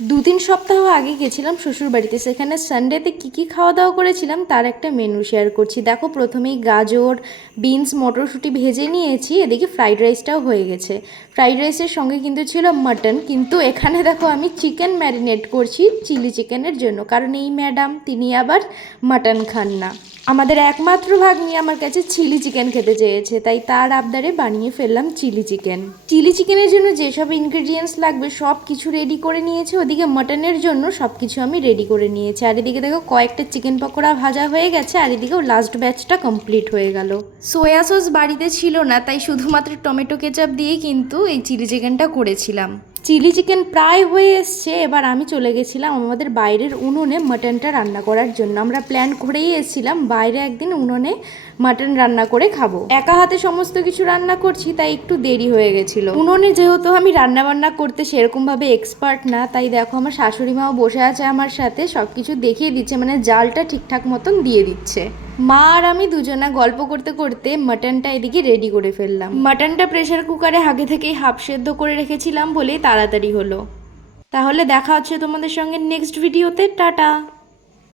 2-3 সপ্তাহ আগে গেছিলাম শ্বশুরবাড়িতে, সেখানে সানডেতে কী খাওয়া দাওয়া করেছিলাম তার একটা মেনু শেয়ার করছি। দেখো, প্রথমেই গাজর, বিনস, মটরশুঁটি ভেজে নিয়েছি, এদিকে ফ্রাইড রাইসটাও হয়ে গেছে। ফ্রাইড রাইসের সঙ্গে কিন্তু ছিল মাটন, কিন্তু এখানে দেখো আমি চিকেন ম্যারিনেট করছি চিলি চিকেনের জন্য, কারণ এই ম্যাডাম তিনি আবার মাটন খান না। আমাদের একমাত্র ভাগ্নি আমার কাছে চিলি চিকেন খেতে চেয়েছে, তাই তার আবদারে বানিয়ে ফেললাম চিলি চিকেন। চিলি চিকেনের জন্য যেসব ইনগ্রেডিয়েন্টস লাগবে সব কিছু রেডি করে নিয়েছি, ওদিকে মাটনের জন্য সব কিছু আমি রেডি করে নিয়েছি। আর এদিকে দেখো কয়েকটা চিকেন পকোড়া ভাজা হয়ে গেছে, আর এদিকেও লাস্ট ব্যাচটা কমপ্লিট হয়ে গেল। সোয়া সস বাড়িতে ছিল না, তাই শুধুমাত্র টমেটো কেচাপ দিয়েই কিন্তু এই চিলি চিকেনটা করেছিলাম। চিলি চিকেন প্রায় হয়ে এসছে, এবার আমি চলে গেছিলাম আমাদের বাইরের উনুনে মাটনটা রান্না করার জন্য। আমরা প্ল্যান করেই এসেছিলাম বাইরে একদিন উনুনে মাটন রান্না করে খাবো। একা হাতে সমস্ত কিছু রান্না করছি, তাই একটু দেরি হয়ে গেছিলো। উনুনে যেহেতু আমি রান্না বান্না করতে সেরকমভাবে এক্সপার্ট না, তাই দেখো আমার শাশুড়ি মাও বসে আছে আমার সাথে, সব কিছু দেখিয়ে দিচ্ছে, মানে জালটা ঠিকঠাক মতন দিয়ে দিচ্ছে। মা আর আমি দুজনা গল্প করতে করতে মাটনটা এদিকে রেডি করে ফেললাম। মাটনটা প্রেসার কুকারে আগে থেকেই হাফ সেদ্ধ করে রেখেছিলাম বলেই তাড়াতাড়ি হলো। তাহলে দেখা হচ্ছে তোমাদের সঙ্গে নেক্সট ভিডিওতে। টাটা।